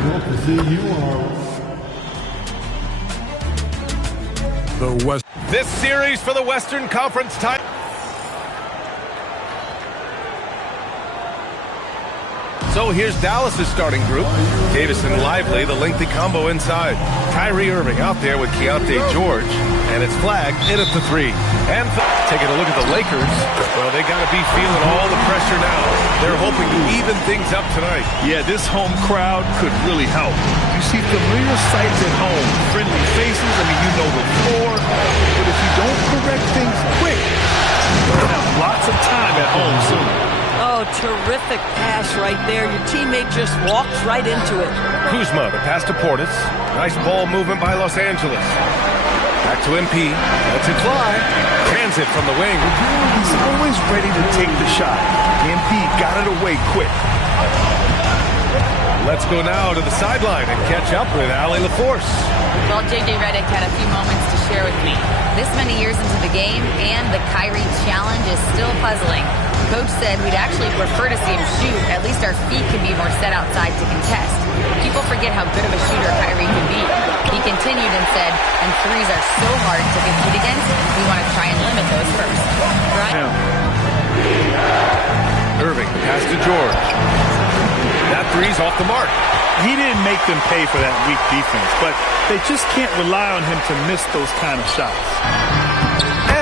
hope to see you all. This series for the Western Conference title. So here's Dallas's starting group. Davis and Lively, the lengthy combo inside. Kyrie Irving out there with Keontae George. And it's flagged in at the 3. And taking a look at the Lakers. Well, they got to be feeling all the pressure now. They're hoping to even things up tonight. Yeah, this home crowd could really help. You see familiar sights at home. Friendly faces. I mean, you know the floor. But if you don't correct things quick, you'll have lots of time at home soon. Oh, terrific pass right there. Your teammate just walks right into it. Kuzma, the pass to Portis. Nice ball movement by Los Angeles. Back to MP. Lets it fly. Transit from the wing. He's always ready to take the shot. MP got it away quick. Let's go now to the sideline and catch up with Allie LaForce. Well, J.J. Redick had a few moments to share with me. This many years into the game, and the Kyrie challenge is still puzzling. Coach said we'd actually prefer to see him shoot. At least our feet can be more set outside to contest. People forget how good of a shooter Kyrie can be. He continued and said, and threes are so hard to compete against, we want to try and limit those first. Right? Irving, pass to George. That three's off the mark. He didn't make them pay for that weak defense, but they just can't rely on him to miss those kind of shots.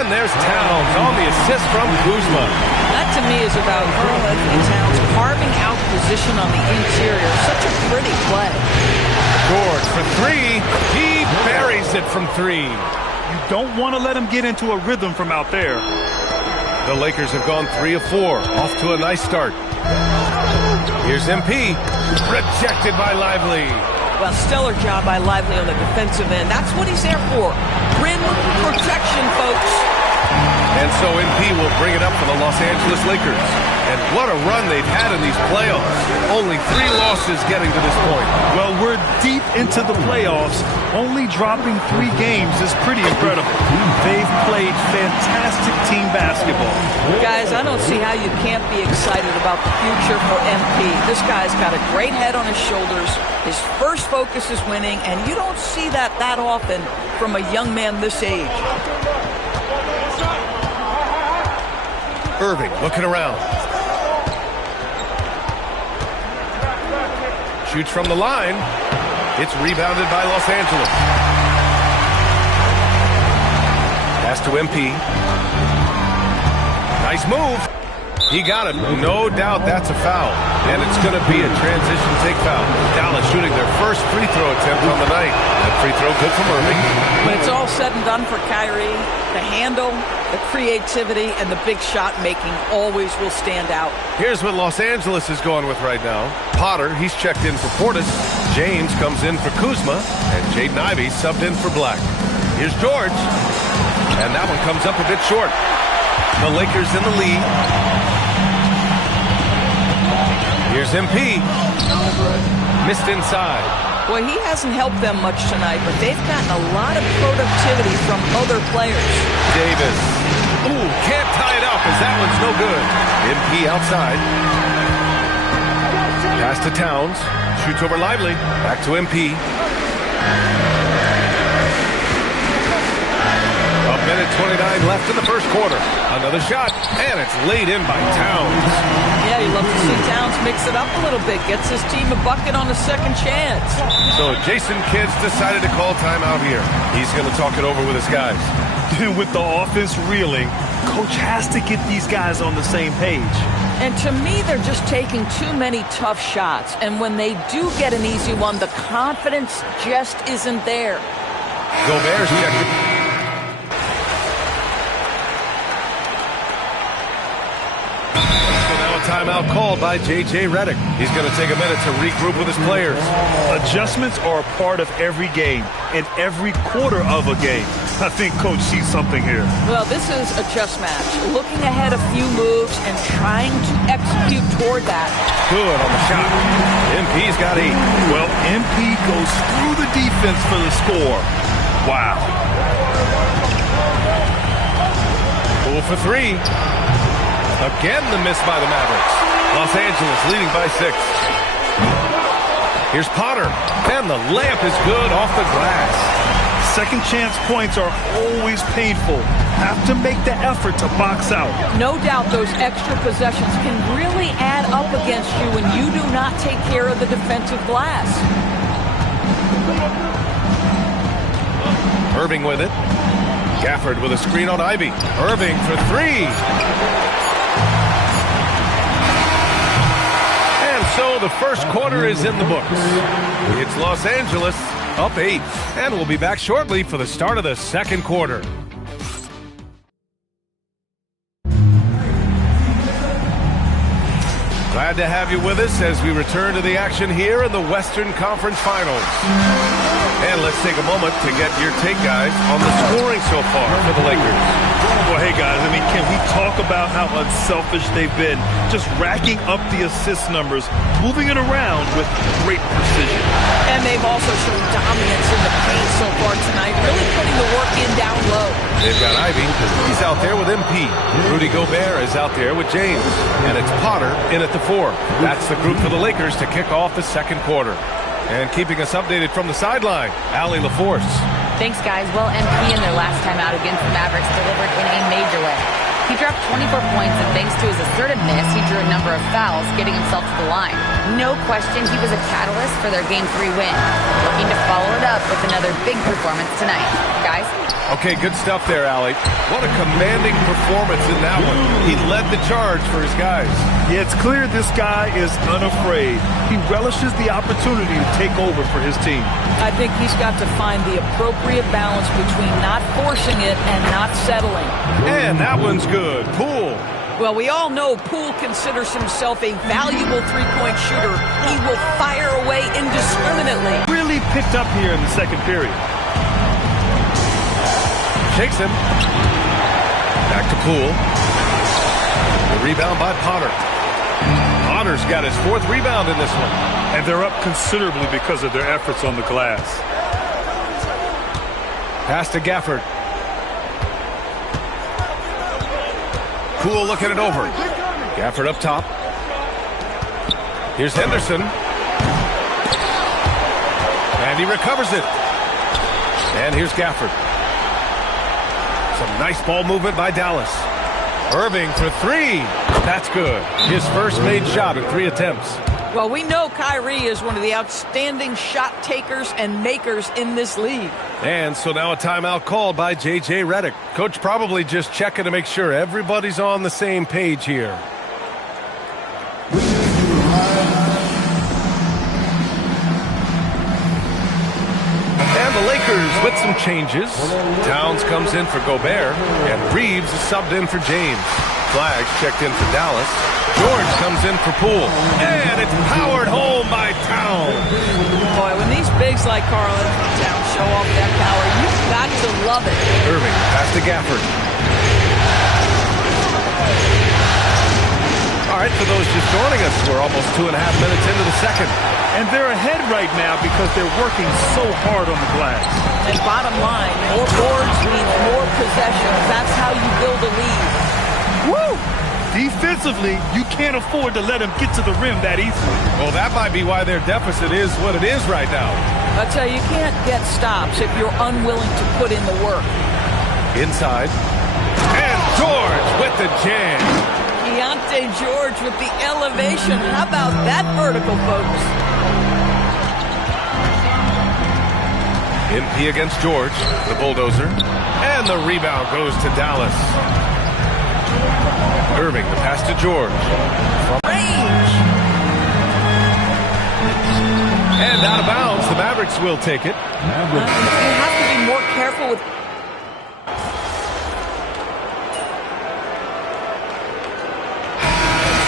And there's Towns on the assist from Kuzma. That to me is about Karl Anthony Towns carving out position on the interior. Such a pretty play. George for 3. He buries it from 3. You don't want to let him get into a rhythm from out there. The Lakers have gone 3 of 4. Off to a nice start. Here's MP. Rejected by Lively. Well, stellar job by Lively on the defensive end. That's what he's there for. Rim protection, folks. And so MP will bring it up for the Los Angeles Lakers. And what a run they've had in these playoffs. Only 3 losses getting to this point. Well, we're deep into the playoffs. Only dropping 3 games is pretty incredible. They've played fantastic team basketball. Guys, I don't see how you can't be excited about the future for MP. This guy's got a great head on his shoulders. His first focus is winning, and you don't see that often from a young man this age. Irving looking around. Shoots from the line. It's rebounded by Los Angeles. Pass to MP. Nice move. He got it. No doubt that's a foul. And it's going to be a transition take foul. Dallas shooting their first free throw attempt on the night. That free throw good from Irving. When it's all said and done for Kyrie, the handle, the creativity, and the big shot making always will stand out. Here's what Los Angeles is going with right now. Potter, he's checked in for Portis. James comes in for Kuzma. And Jaden Ivey subbed in for Black. Here's George. And that one comes up a bit short. The Lakers in the lead. Here's MP. Missed inside. Well, he hasn't helped them much tonight, but they've gotten a lot of productivity from other players. Davis. Ooh, can't tie it up as that one's no good. MP outside. Pass to Towns. Shoots over Lively. Back to MP. A minute 29 left in the first quarter. Another shot, and it's laid in by Towns. Yeah, you love to see Towns mix it up a little bit. Gets his team a bucket on a second chance. So Jason Kidd's decided to call timeout here. He's going to talk it over with his guys. With the offense reeling, Coach has to get these guys on the same page. And to me, they're just taking too many tough shots. And when they do get an easy one, the confidence just isn't there. Gobert's checking. Timeout called by J.J. Redick. He's going to take a minute to regroup with his players. Adjustments are a part of every game and every quarter of a game. I think Coach sees something here. Well, this is a chess match. Looking ahead a few moves and trying to execute toward that. Good on the shot. MP's got 8. Well, MP goes through the defense for the score. Wow. 0 for 3. Again, the miss by the Mavericks. Los Angeles leading by 6. Here's Potter, and the layup is good off the glass. Second chance points are always painful. Have to make the effort to box out. No doubt those extra possessions can really add up against you when you do not take care of the defensive glass. Irving with it. Gafford with a screen on Ivy. Irving for three. And so the first quarter is in the books. It's Los Angeles up 8. And we'll be back shortly for the start of the second quarter. Glad to have you with us as we return to the action here in the Western Conference Finals. And let's take a moment to get your take, guys, on the scoring so far for the Lakers. Well, hey, guys, I mean, can we talk about how unselfish they've been? Just racking up the assist numbers, moving it around with great precision. And they've also shown dominance in the paint so far tonight, really putting the work in down low. They've got Ivy. He's out there with MP. Rudy Gobert is out there with James. And it's Potter in at the 4. That's the group for the Lakers to kick off the second quarter. And keeping us updated from the sideline, Allie LaForce. Thanks, guys. Well, MP in their last time out against the Mavericks delivered in a major way. He dropped 24 points, and thanks to his assertiveness, he drew a number of fouls, getting himself to the line. No question he was a catalyst for their Game 3 win. Looking to follow it up with another big performance tonight. Guys? Okay, good stuff there, Allie. What a commanding performance in that one. He led the charge for his guys. Yeah, it's clear this guy is unafraid. He relishes the opportunity to take over for his team. I think he's got to find the appropriate balance between not forcing it and not settling. And that one's good. Poole. Well, we all know Poole considers himself a valuable three-point shooter. He will fire away indiscriminately. Really picked up here in the second period. Takes him. Back to Poole. The rebound by Potter. Potter's got his 4th rebound in this one. And they're up considerably because of their efforts on the glass. Pass to Gafford. Poole looking it over. Gafford up top. Here's Henderson. And he recovers it. And here's Gafford. Some nice ball movement by Dallas. Irving for 3. That's good. His first made shot in 3 attempts. Well, we know Kyrie is one of the outstanding shot takers and makers in this league. And so now a timeout called by J.J. Redick. Coach probably just checking to make sure everybody's on the same page here. And the Lakers with some changes. Towns comes in for Gobert, and Reeves is subbed in for James. Flags checked in for Dallas. George comes in for Poole. And it's powered home by Towns. Boy, when these bigs like Karl and Towns show off that power, you've got to love it. Irving, pass to Gafford. All right, for those just joining us, we're almost 2.5 minutes into the second. And they're ahead right now because they're working so hard on the glass. And bottom line, more boards means more possessions. That's how you build a lead. Woo! Defensively, you can't afford to let them get to the rim that easily. Well, that might be why their deficit is what it is right now. I'll tell you, you can't get stops if you're unwilling to put in the work. Inside. And George with the jam. Keontae George with the elevation. How about that vertical, folks? MP against George, the bulldozer. And the rebound goes to Dallas. Irving, the pass to George. From range. And out of bounds, the Mavericks will take it. You have to be more careful with...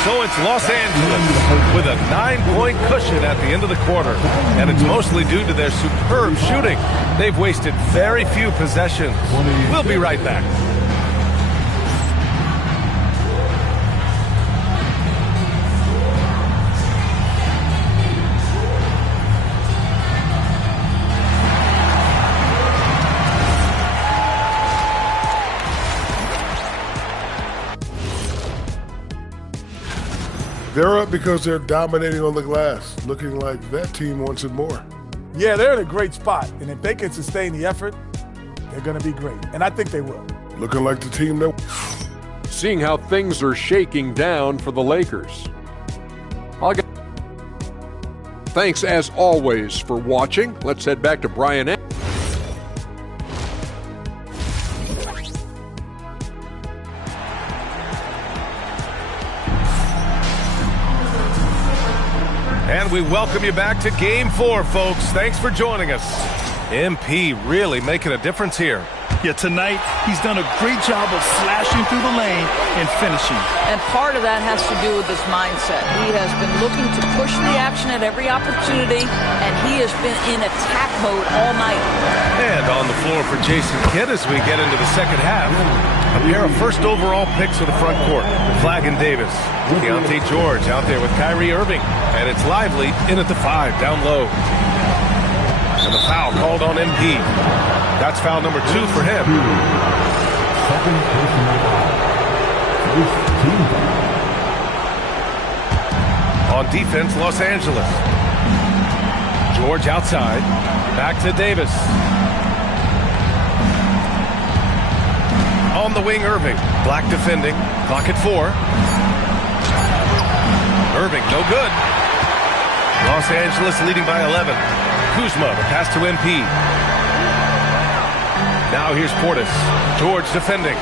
So it's Los Angeles with a 9-point cushion at the end of the quarter. And it's mostly due to their superb shooting. They've wasted very few possessions. We'll be right back. There up because they're dominating on the glass, looking like that team wants it more. Yeah, they're in a great spot, and if they can sustain the effort, they're going to be great, and I think they will. Looking like the team that... Seeing how things are shaking down for the Lakers. Thanks, as always, for watching. Let's head back to Brian. And we welcome you back to Game 4, folks. Thanks for joining us. MP really making a difference here. Yeah, tonight he's done a great job of slashing through the lane and finishing. And part of that has to do with his mindset. He has been looking to push the action at every opportunity, and he has been in attack mode all night. And on the floor for Jason Kidd as we get into the second half, a pair of first overall picks of the front court, Flagg and Davis. Keontae George out there with Kyrie Irving, and it's Lively in at the 5, down low. And the foul called on MP. That's foul number 2 for him. On defense, Los Angeles. George outside. Back to Davis. On the wing, Irving. Black defending. Clock at 4. Irving, no good. Los Angeles leading by 11. Kuzma, the pass to MP. Now here's Portis. George defending.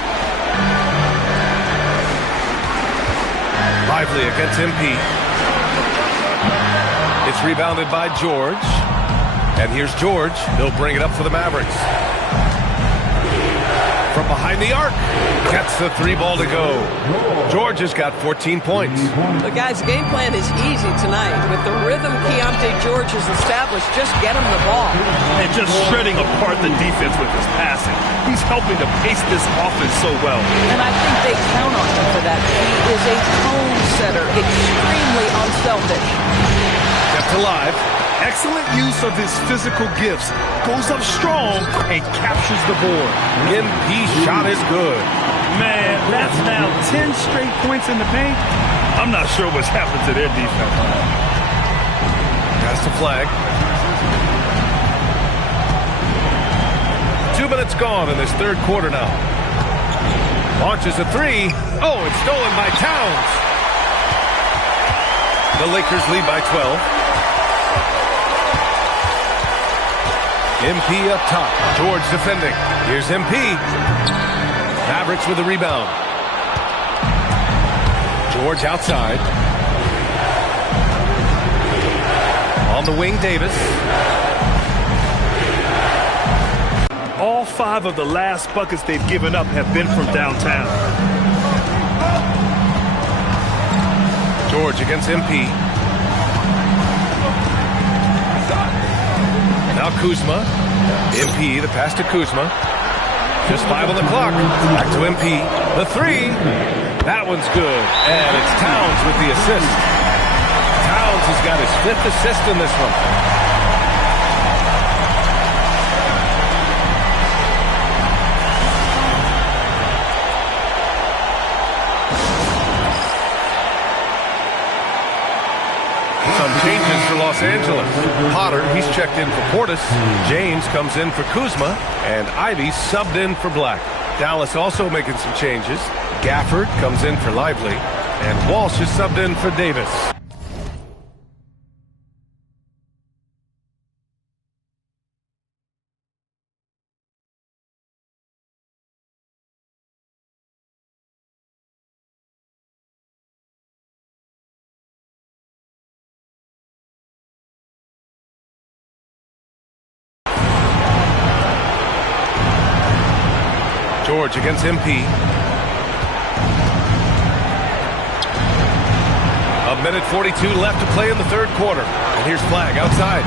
Lively against MP. It's rebounded by George. And here's George. He'll bring it up for the Mavericks. From behind the arc. Gets the 3 ball to go. George has got 14 points. But guys, the game plan is easy tonight. With the rhythm Keontae George has established, just get him the ball. And just shredding apart the defense with his passing. He's helping to pace this offense so well. And I think they count on him for that. He is a tone setter, extremely unselfish. Kept alive. Excellent use of his physical gifts. Goes up strong and captures the board. MP shot is good. Man, that's now 10 straight points in the paint. I'm not sure what's happened to their defense. Pass to Flagg. 2 minutes gone in this third quarter now. Launches a 3. Oh, it's stolen by Towns. The Lakers lead by 12. MP up top. George defending. Here's MP. Mavericks with the rebound. George outside. On the wing, Davis. All 5 of the last buckets they've given up have been from downtown. George against MP. Now Kuzma. MP, the pass to Kuzma. Just 5 on the clock. Back to MP. The 3. That one's good. And it's Towns with the assist. Towns has got his 5th assist in this one. Some changes for Los Angeles. Potter, he's checked in for Portis. James comes in for Kuzma. And Ivy subbed in for Black. Dallas also making some changes. Gafford comes in for Lively. And Walsh is subbed in for Davis. George against MP. A minute 42 left to play in the third quarter. And here's Flagg outside.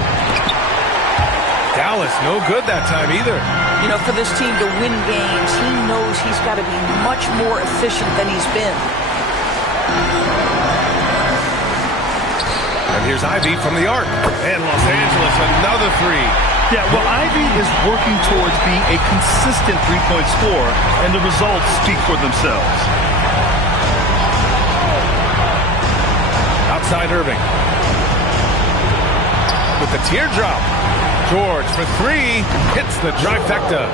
Dallas, no good that time either. You know, for this team to win games, he knows he's got to be much more efficient than he's been. And here's Ivy from the arc. And Los Angeles, another 3. Yeah, well, Ivy is working towards being a consistent three-point scorer, and the results speak for themselves. Outside Irving. With the teardrop. George for three. Hits the trifecta.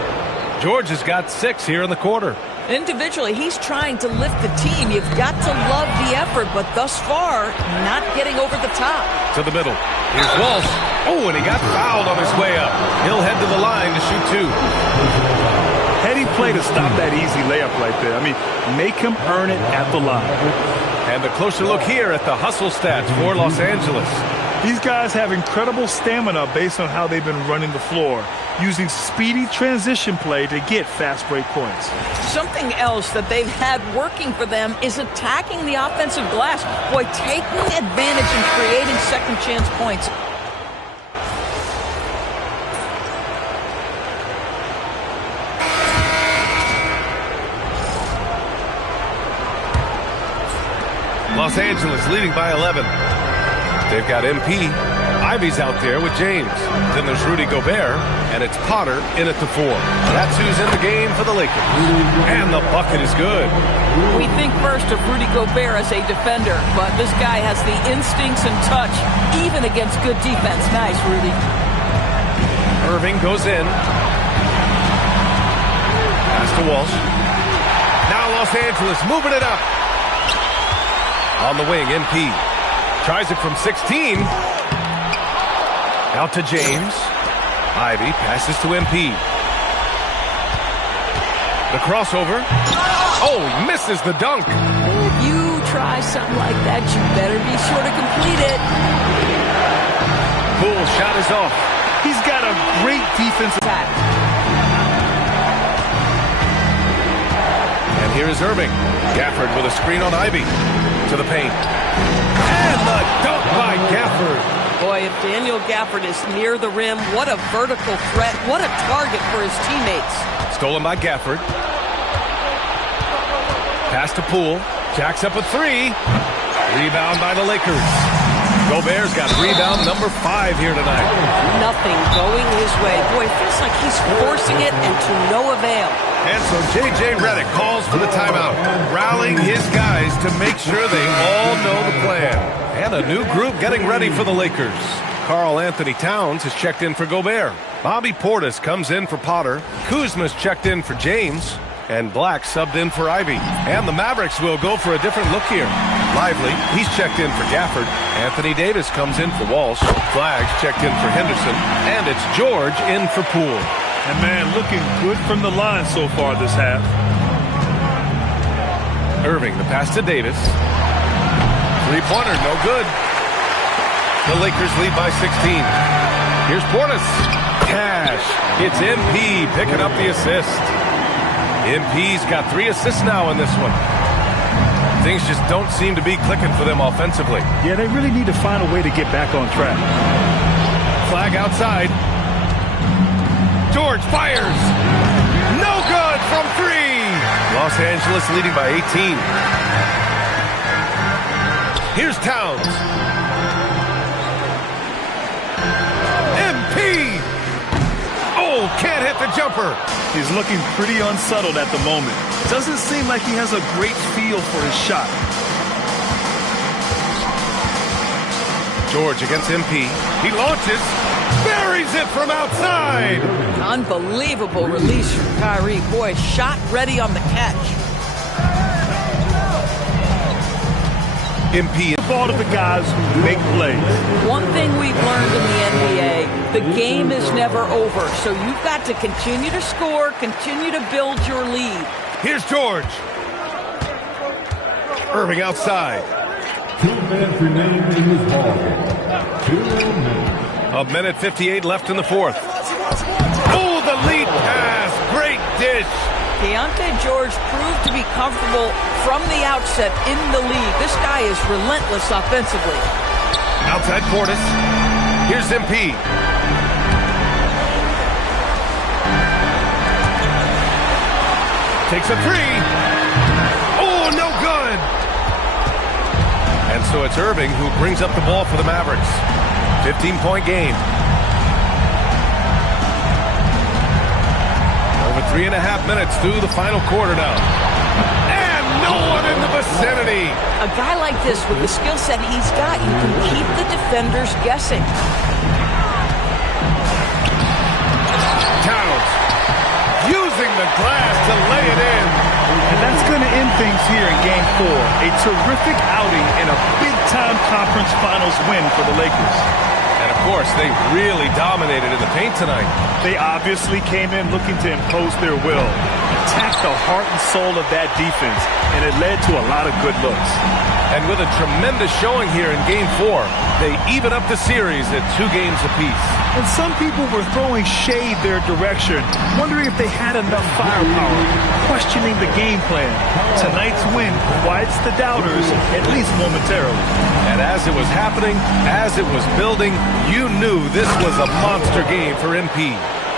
George has got 6 here in the quarter. Individually, he's trying to lift the team. You've got to love the effort, but thus far, not getting over the top. To the middle. Here's Walsh. Oh, and he got fouled on his way up. He'll head to the line to shoot 2. Heady play to stop that easy layup right there. I mean, make him earn it at the line. And a closer look here at the hustle stats for Los Angeles. These guys have incredible stamina based on how they've been running the floor, using speedy transition play to get fast break points. Something else that they've had working for them is attacking the offensive glass. Boy, taking advantage and creating second chance points. Los Angeles leading by 11. They've got MP. Ivy's out there with James. Then there's Rudy Gobert, and it's Potter in at the 4. That's who's in the game for the Lakers. And the bucket is good. We think first of Rudy Gobert as a defender, but this guy has the instincts and touch, even against good defense. Nice, Rudy. Irving goes in. Pass to Walsh. Now Los Angeles moving it up. On the wing, MP. Tries it from 16. Out to James. Ivy passes to MP. The crossover. Oh, misses the dunk. If you try something like that, you better be sure to complete it. Poole's shot is off. He's got a great defensive attack. And here is Irving. Gafford with a screen on Ivy. To the paint. And the dunk by Gafford. Boy, if Daniel Gafford is near the rim, what a vertical threat. What a target for his teammates. Stolen by Gafford. Pass to Poole. Jacks up a 3. Rebound by the Lakers. Gobert's got rebound number 5 here tonight. Nothing going his way. Boy, it feels like he's forcing it and to no avail. And so J.J. Redick calls for the timeout, rallying his guys to make sure they all know the plan. And a new group getting ready for the Lakers. Karl Anthony Towns has checked in for Gobert. Bobby Portis comes in for Potter. Kuzma's checked in for James. And Black subbed in for Ivy. And the Mavericks will go for a different look here. Lively, he's checked in for Gafford. Anthony Davis comes in for Walsh. Flags checked in for Henderson. And it's George in for Poole. And man, looking good from the line so far this half. Irving, the pass to Davis. Three-pointer, no good. The Lakers lead by 16. Here's Portis. Cash. It's MP picking up the assist. MP's got 3 assists now in this one. Things just don't seem to be clicking for them offensively. Yeah, they really need to find a way to get back on track. Flag outside. George fires. No good from 3. Los Angeles leading by 18. Here's Towns. MP. Oh, can't hit the jumper. He's looking pretty unsettled at the moment. Doesn't seem like he has a great feel for his shot. George against MP. He launches. Buries it from outside. Unbelievable release from Kyrie. Boy, shot ready on the catch. MP. The ball to the guys who make plays. One thing we've learned in the NBA, the game is never over. So you've got to continue to score, continue to build your lead. Here's George. Irving outside. 2 minutes remaining in this ball game. 2 minutes. A minute 58 left in the 4th. Oh, the lead pass. Great dish. Keontae George proved to be comfortable from the outset in the league. This guy is relentless offensively. Outside Portis. Here's MP. Takes a 3. Oh, no good. And so it's Irving who brings up the ball for the Mavericks. 15-point game. Over 3.5 minutes through the final quarter now. And No one in the vicinity. A guy like this, with the skill set he's got, you can keep the defenders guessing. Towns using the glass to lay it in. And that's going to end things here in Game 4. A terrific outing and a big-time conference finals win for the Lakers. And, of course, they really dominated in the paint tonight. They obviously came in looking to impose their will, attack the heart and soul of that defense, and it led to a lot of good looks. And with a tremendous showing here in Game 4, they even up the series at 2 games apiece. And some people were throwing shade their direction, wondering if they had enough firepower, questioning the game plan. Tonight's win quiets the doubters, at least momentarily. And as it was happening, as it was building, you knew this was a monster game for MP.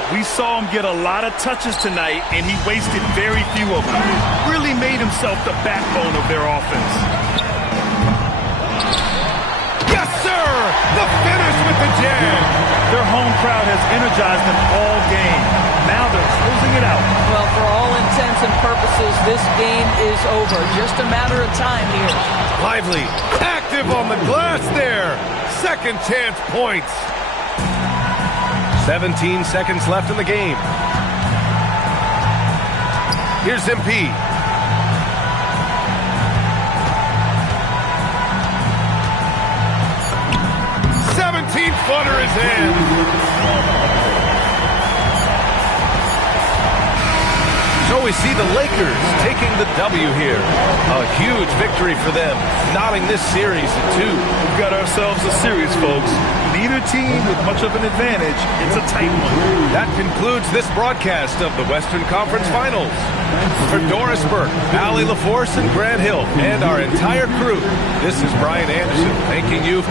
We saw him get a lot of touches tonight, and he wasted very few of them. Really made himself the backbone of their offense. Yes, sir! The finish with the jam! Their home crowd has energized them all game. Now they're closing it out. Well, for all intents and purposes, this game is over. Just a matter of time here. Lively, active on the glass there. Second chance points. 17 seconds left in the game. Here's MP. Footer is in. So we see the Lakers taking the W here. A huge victory for them, knotting this series at 2. We've got ourselves a series, folks. Neither team with much of an advantage. It's a tight one. That concludes this broadcast of the Western Conference Finals. For Doris Burke, Allie LaForce, and Grant Hill, and our entire crew, this is Brian Anderson thanking you